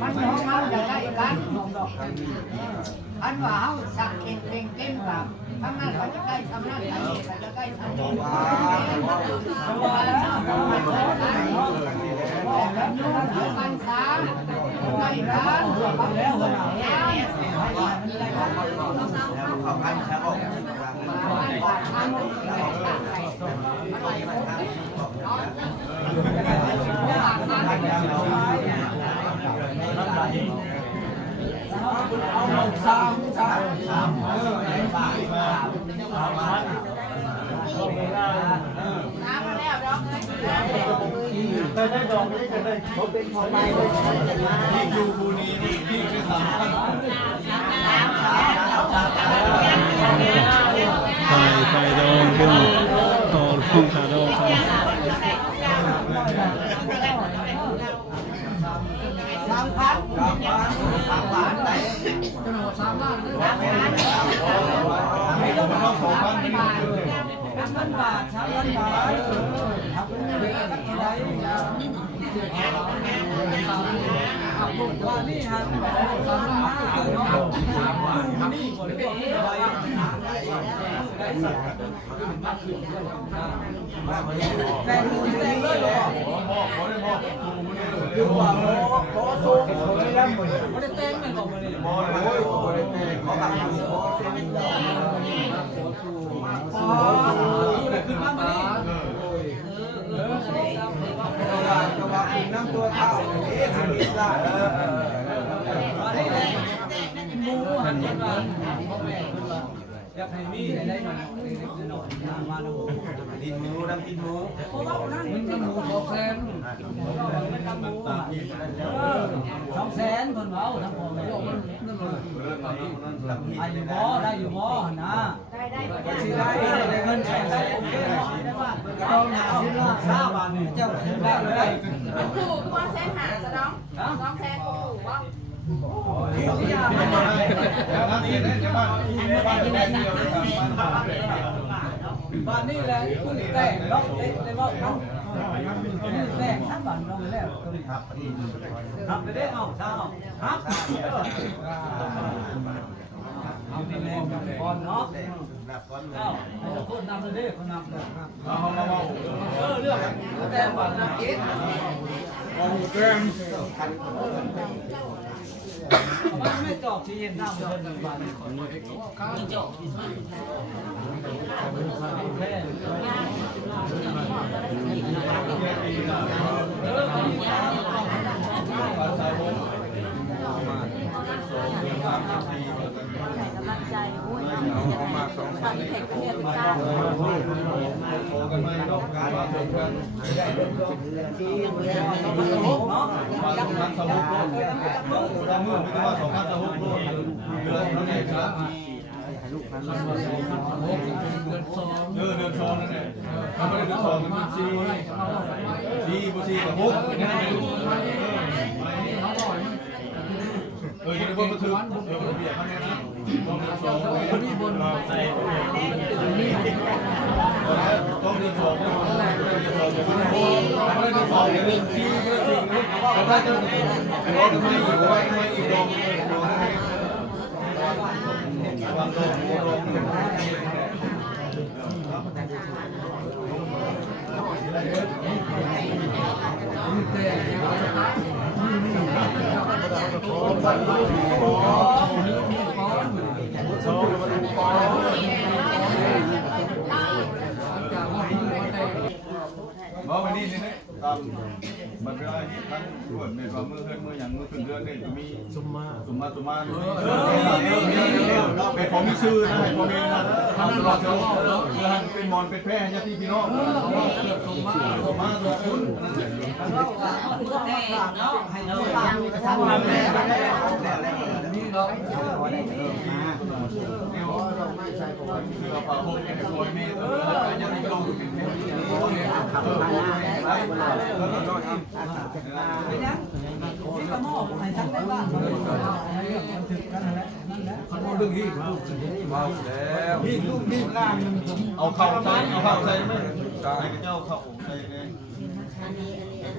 มันห้องเฮาจะได้กันอันว่าเฮาสักเก่งเก่งเก่งแบบทำงานเขาจะได้ทำงานอันนี้เขาจะได้ทำนี้มันช้าไม่ช้าแล้วเขาพันช้าออกเอาสามน้ำมาแล้วดอกเลยได้ดอกนี้กันเลยเขาเป็นพอไปเลยนี่อยู่บูนีนี่คือสามขั้นไฟดองพี่น้องต่อลุงขาดองครับ3,000ไหนจะหนู3 ล้าน3,000 ไม่ต้องมา2,000 บาท3,000 บาท3,000 บาทครับว่านี่ฮะนี่คนเดียวนี่อะไรแต่ดูแต่เลยหรอคือว่าขอสู้ไม่ได้หมดไม่ได้เต้นเหมือนกันเลยไม่ได้เต้นเขาแบบอ๋อขึ้นมาไหมจะว่าคุณน้ำตัวเท่านี้สิมีได้มูหันมาอยากให้มีได้มาหน่อยมาดูดินมูน้ำดินมูเพราะว่านั่นมันหมู200,000200,000คนเอาทั้งพ่อแม่นั่นเลยอายุบ่ได้อยู่บ่นะได้เงิน200,000โอเคได้บ้านเอาหนา5 บาทนี่เจ้าเห็นได้เลยถูกว่าแสนหาซะน้อง200,000ถูกว่าบ้านนี่แหละคุณแต่งเนาะได้ว่าเนาะแต่งท่านบ้านเราไปแล้วตรงนี้ครับไปได้เอาเช้าครับเอาดีแรงกับก่อนเนาะเจ้าจะพูดนำเลยดิคนนำเลยเรื่องแต่บ้านนาเก็ตบ้านไม่จอกที่เย็นหน้าเดินบ้านไม่จอกกำลังใจโอ้ยตอนนี้เพจก็เรียกจ้างเดือนสองนั่นแหละถ้าไม่ได้เดือนสองมันซีบุซีกับฮุกนี่นั่นเองจะได้บนมาถึงเบียดเขาเนี่ยนะต้องเดือนสองนี่บนใส่ต้องเดือนสองไม่ได้เดือนสองเดือนซีเดือนสี่แต่ถ้าจะร้อนไม่อีกไม่อีกลงบางลงบอกไปนี่นี่ตามบัตรเวลาที่ท่านตรวจเป็นว่ามือเฮือนมืออย่างมือขึ้นเรือนเนี่ยจะมีสุมาเป็นของมีชื่อนะเป็นของมีนะทำตลอดเจ้าเพื่อเป็นมอนเป็นแพร่ญาติพี่น้องสุมาตัวคุณนี่เราปลาโป่งเนี่ยโวยเมย์ยังไม่ลงถึงเนี่ยขับมาได้ไปนะที่กระหม่อมให้ทั้งได้บ้างถึงกันแล้วนั่นแหละเขาเรื่องนี้มาแล้วพี่ลูกนี่ล่างเอาเข่าใส่ไหมใส่เจ้าเข่าใส่ไง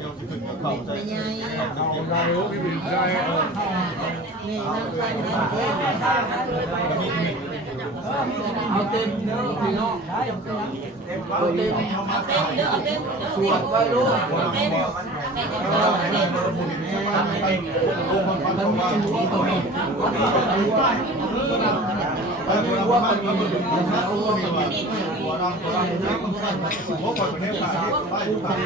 ดี๋ยวจะขึ้นกับเขาใจ ไม่ใหญ่ เขาได้รู้พี่บินได้ แม่นั่งใส่ในเด้อ เอาเต็มเด้อพี่น้องได้เอาเต็มเอาเต็ม เอาเต็มสเด้อเอาเต็มวดไว้ลูก เอาเต็มมันมีหัวตรงนี้หัวมันมีหัวมันมี หัวน้องหัวน้องหัวคนประเทศไทยไปอยู่ทาง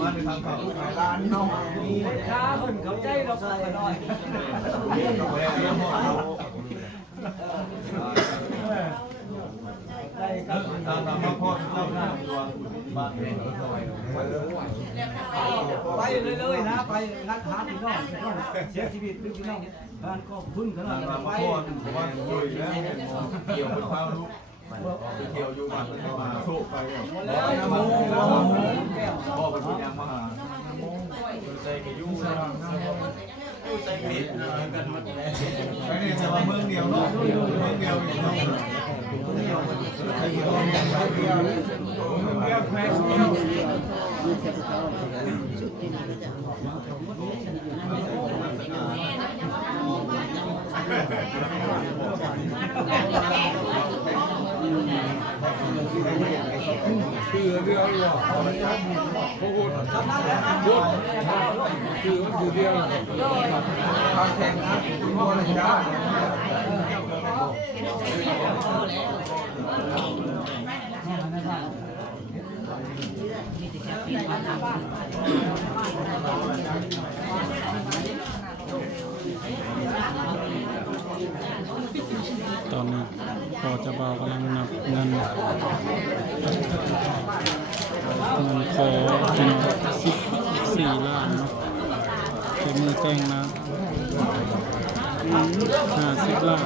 มาในทางเขาร้านน้องนี่ ค้าคนเขาใจเราไปหน่อย เรียนกับแม่เรียนหมดเราตามมาพ่อเจ้าหน้าตัวบ้านเองไปเลยนะไปรักษาพี่น้องเสียชีวิตหรือพี่น้องบ้านก็พึ่งขนาด ตาม ไป มาพ่อบ้านคุยแล้วเกี่ยวกับความรู้เกี่ยวอยู่บ้านมาโชคไปพ่อเป็นคนยังมาหาใจกี่ยุ่งใจผิดกันหมดเลยไปนี่จะมาเมืองเดียวเนาะเมืองเดียวอยู่เนาะใครอยู่เมืองเดียวเลยเมืองเดียวแพ้คือเดียวหรอเขาพูดคือเดียวทางแข่งนะคุณพ่อเลยจ้าตอนนี้พอจะเบากำลังนับเงินขอเป็น14 ล้านเนาะเป็นมือแกงนะ50 ล้าน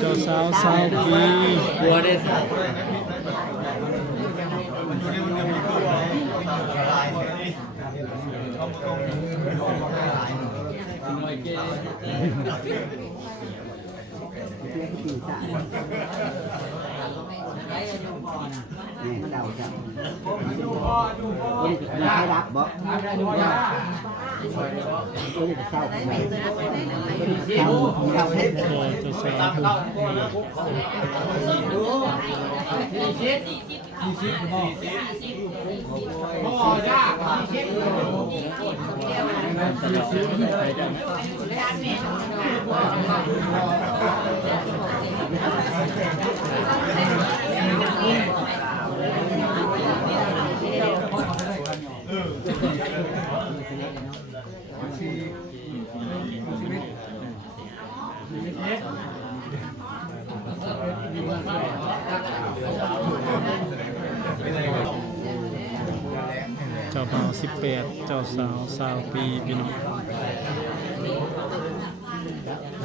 เจ้าสาว20 ปีบัวได้สักนี่มันเดาจังมันให้รับบ่ตัวนี้จะเศร้าไปไหมเศร้าเฮ็ด เจ้าสาวเจ้าบ่าว18 เจ้าสาว20 ปีพี่น้อง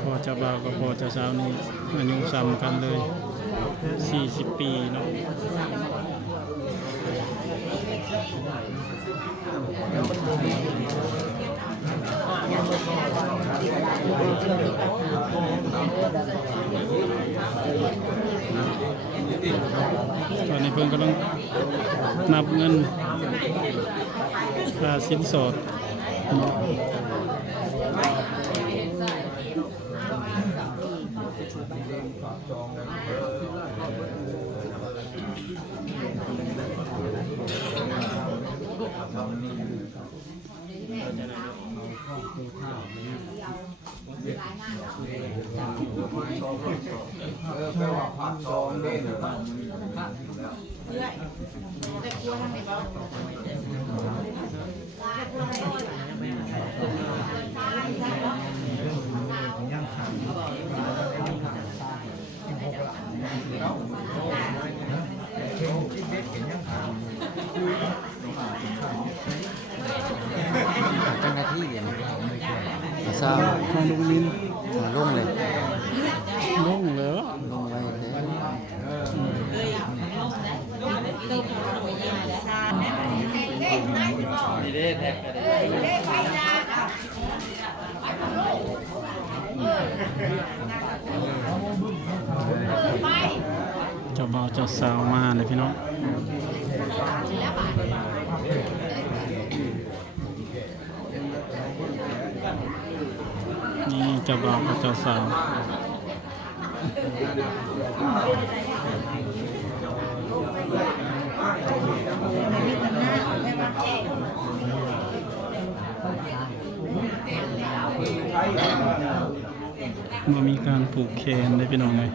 พอเจ้าบ่าวกับพอเจ้าสาวนี่อายุซ้ำกันเลย40 ปีเนาะ ตอนนี้เพิ่นกำลังนับเงินค่าสินสอดแปลว่าผัดซองเด้หรือเปล่า ตั้งหน้าที่อย่างสาว ของลุงมิน ลงเลย ลงแล้ว ลงไว้แล้ว เจ้าบ่าวเจ้าสาวมาเลยพี่น้องนี่เจ้าบ่าวกับเจ้าสาวมามีการผูกแขนได้พี่น้องเลย